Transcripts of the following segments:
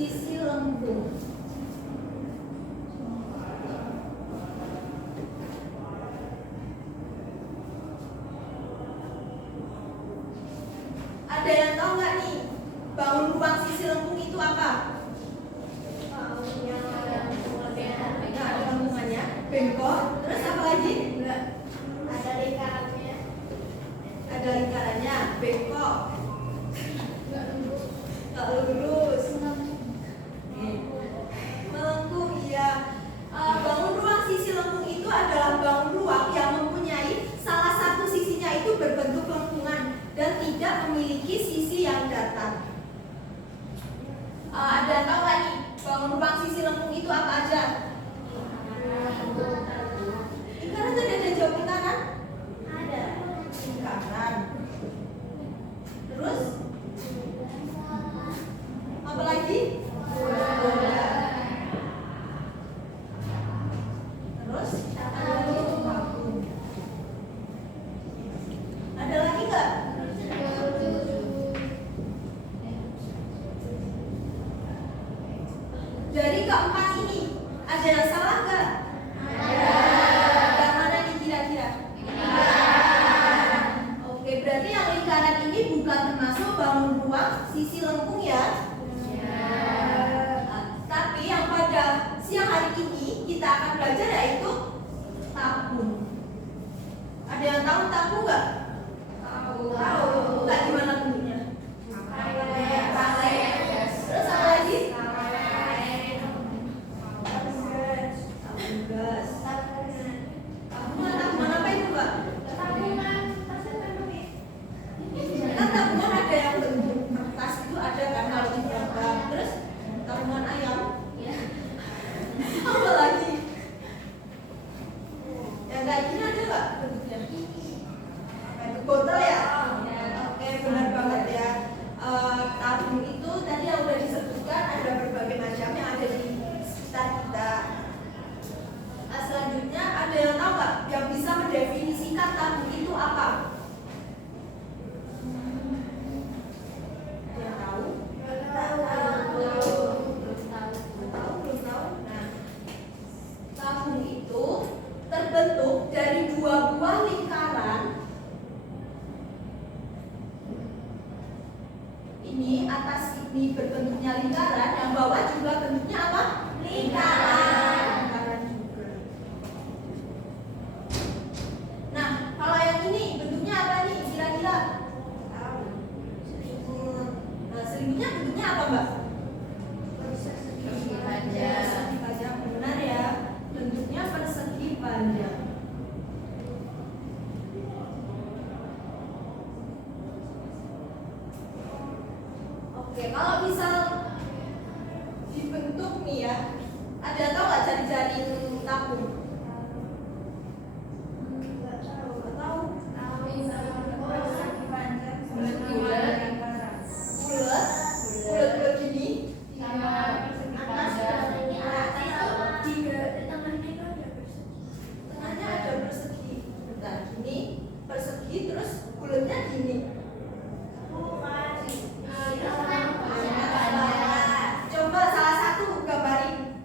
sisi lengkung. Ada yang tahu nggak nih, bangun ruang sisi lengkung itu apa? Nggak ada lengkungannya, bengkok. Terus apa lagi? Ada lingkarannya. Ada lingkarannya, bengkok. Nggak lurus. Melengkung, iya. Bangun ruang sisi lengkung itu adalah bangun ruang yang mempunyai salah satu sisinya itu berbentuk lengkungan dan tidak memiliki sisi yang datar. Ada yang tahu nggak nih, bangun ruang sisi lengkung itu apa aja? Lingkaran tadi ada jawab lingkaran? Ada. Lingkaran. Terus? Apa lagi? Bola. Terus? Ada lagi nggak? Dari keempat ini, ada yang salah nggak? Yang mana nih kira-kira? Oke, berarti yang lingkaran ini bukan termasuk bangun ruang sisi lengkung ya? Tapi yang pada siang hari ini kita akan belajar yaitu tabung. Ada yang tahu tabung nggak? Tahu. Nggak gimana bentuknya? Terus apa lagi? Tabung gas. Tabungan apa itu, Mbak? Kan tabungan ada yang bentuk kertas itu ada kan kalau di program. Terus tabungan ayam. Apa lagi? Yang kayak gini ada nggak bentuknya? Kayak botol ya? Oke, benar banget ya. Tabung itu tadi yang udah disebutkan ada berbagai macam yang ada di sekitar kita. Selanjutnya ada yang tahu nggak yang bisa mendefinisikan tabung itu apa? Ada yang tahu? Belum tahu. Nah, tabung itu terbentuk dari dua buah lingkaran. Ini atas ini berbentuknya lingkaran, yang bawah juga bentuknya apa? Lingkaran juga. Nah, kalau yang ini bentuknya apa nih kira-kira? Nah, selimutnya bentuknya apa, Mbak? Persegi panjang, benar ya. Bentuknya persegi panjang. Oke, kalau misal dibentuk nih ya, ada tahu nggak jari-jari tabung? Nggak tahu. Bulat gini. Tengahnya ada persegi. Bentar, gini persegi terus bulatnya gini. Coba salah satu gambarin.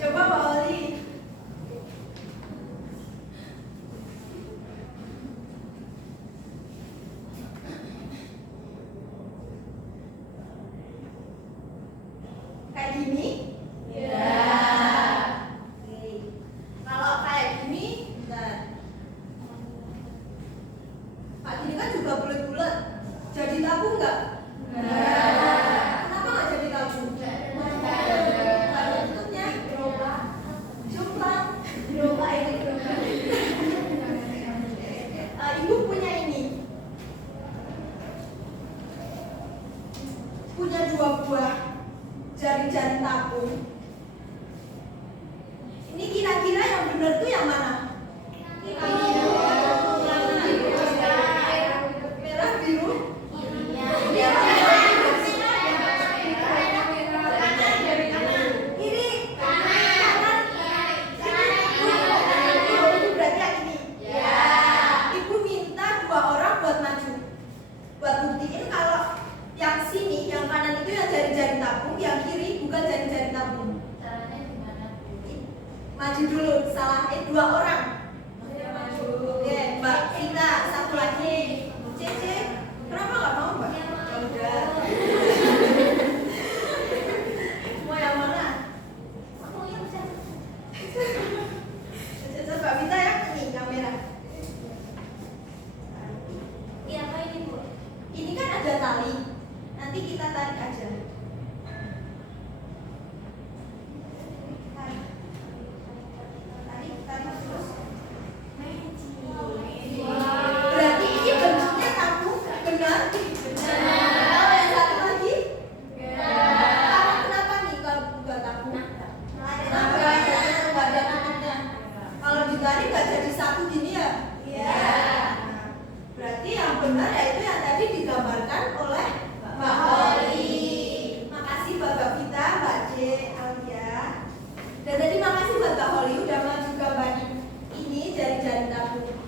Coba Mbak Oli. Kayak gini? Ya. Oke. Kalau kayak gini, bentar. Kayak gini kan juga bulat-bulat. Jadi tabung nggak? Kenapa nggak jadi tabung? Ada tutupnya. Jomplang. Ibu punya ini. Punya dua buah jari-jari tabung. Ini kira-kira yang benar tuh yang mana? Merah, biru. Kiri, kanan. Itu berarti yang ini. Ibu minta dua orang buat maju, buat buktiin kalau yang sini, yang kanan Maju dulu, salah. 2 orang. Oke, Mbak Vita, satu lagi. Cece, kenapa nggak mau Mbak? Ya udah. Mau yang mana? Aku yang satu. Cece, Mbak Vita yang ini, yang merah. Iya, apa ini Bu? Ini kan ada tali. Nanti kita tarik aja. Tarik terus. Berarti ini bentuknya tabung, benar? Kalau yang satu lagi? Kamu kenapa nih kalau bukan tabung? Nggak ada bentuknya. Kalau ditarik nggak jadi satu gini ya? Nah, berarti yang benar yaitu yang tadi digambarkan oleh Mbak Holly. Makasih Mbak Vita, Mbak C, Alia. Dan tadi makasih buat Mbak Holly udah maju gambarin ini jari-jari tabung.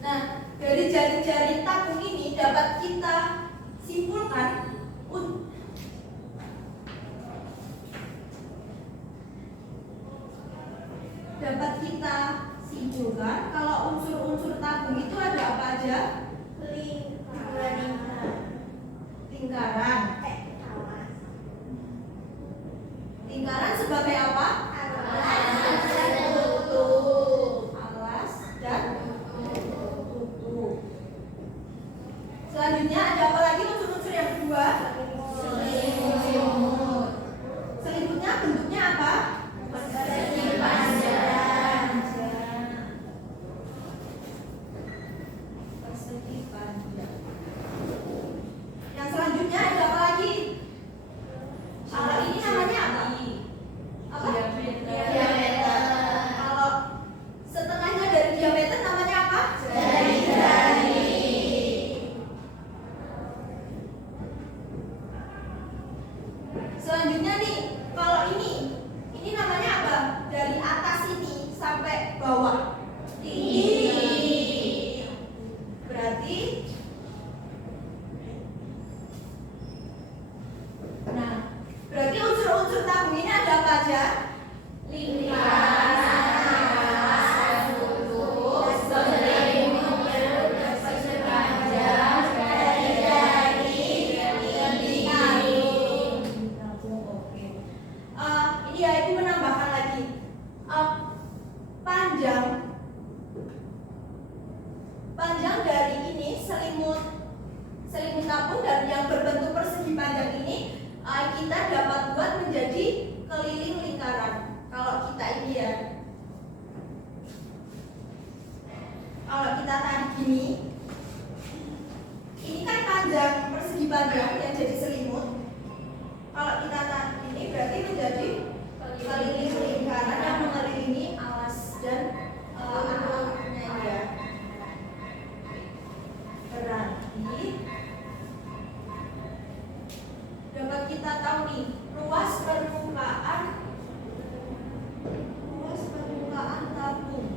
Nah, dari jari-jari tabung ini dapat kita simpulkan kalau unsur-unsur tabung itu ada apa aja? Lingkaran. Lingkaran sebagai apa? Alas dan tutup. Selanjutnya ada apa lagi unsur-unsur yang kedua? Selimut. Selimutnya bentuknya apa? Persegi panjang. Yang selanjutnya ada apa lagi? Kalau ini namanya apa? Apa? Diameter. Kalau setengahnya dari diameter namanya apa? Jari-jari. Selanjutnya nih, kalau ini namanya apa? Dari atas ini sampai bawah. Tinggi. Berarti berarti unsur-unsur tabung ini ada apa aja? Lingkaran, tutup, selimut, persegi panjang, jari-jari, tabung. Oke. Ini ya Ibu menambahkan lagi. Panjang dari ini selimut tabung dan yang berbentuk persegi panjang ini kita dapat buat menjadi keliling lingkaran. Kalau kita ini ya, kalau kita tarik gini, ini kan panjang persegi panjang yang jadi selimut. Kalau kita tarik ini berarti menjadi keliling lingkaran yang mengelilingi alas dan anak-anaknya ya. Berarti dapat kita tahu nih ruas permukaan tabung.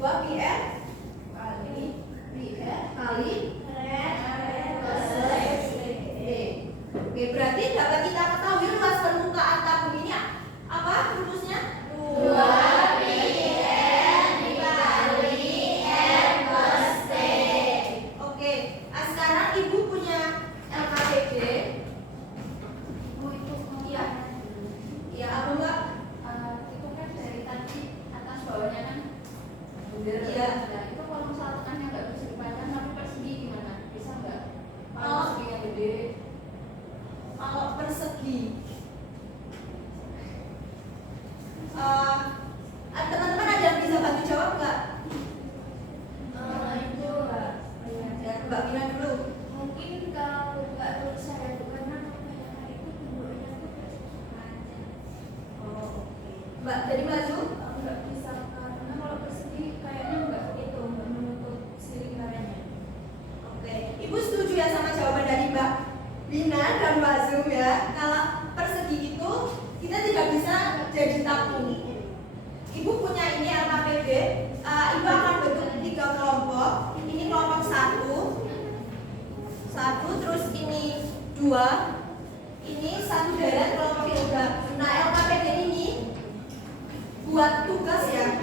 2 pi r kali Oke, berarti dapat kita ketahui luas permukaan tabung ini apa rumusnya? 2 pi r dikali r plus t. Oke, sekarang ibu punya LKPD. Iya. Iya, apa mbak? Itu kan dari tadi atas bawahnya kan bundar. Iya. Nah, itu kalau misalnya tekannya nggak bisa dipandang tapi persegi gimana? Bisa nggak? Kalau Oh. persegi yang gede. Kalau persegi, teman-teman ada yang bisa bantu jawab nggak? Itu Ya, Mbak Mina dulu. mungkin kalau nggak terus saya itu karena kebanyakan itu bentuknya tuh panjang. Oh, oke. Mbak dari maju. Nggak bisa karena kalau persegi kayaknya nggak itu nggak menutup si lingkarannya. Oke, Ibu setuju ya sama jawaban dari Mbak Bina dan Mbak Zum ya? Kalau persegi itu kita tidak bisa jadi tabung. Ibu punya ini LKPD. Ibu akan bentuk 3 kelompok. Ini kelompok 1, terus ini 2, ini 1 deret kelompok 3. Nah LKPD ini buat tugas ya.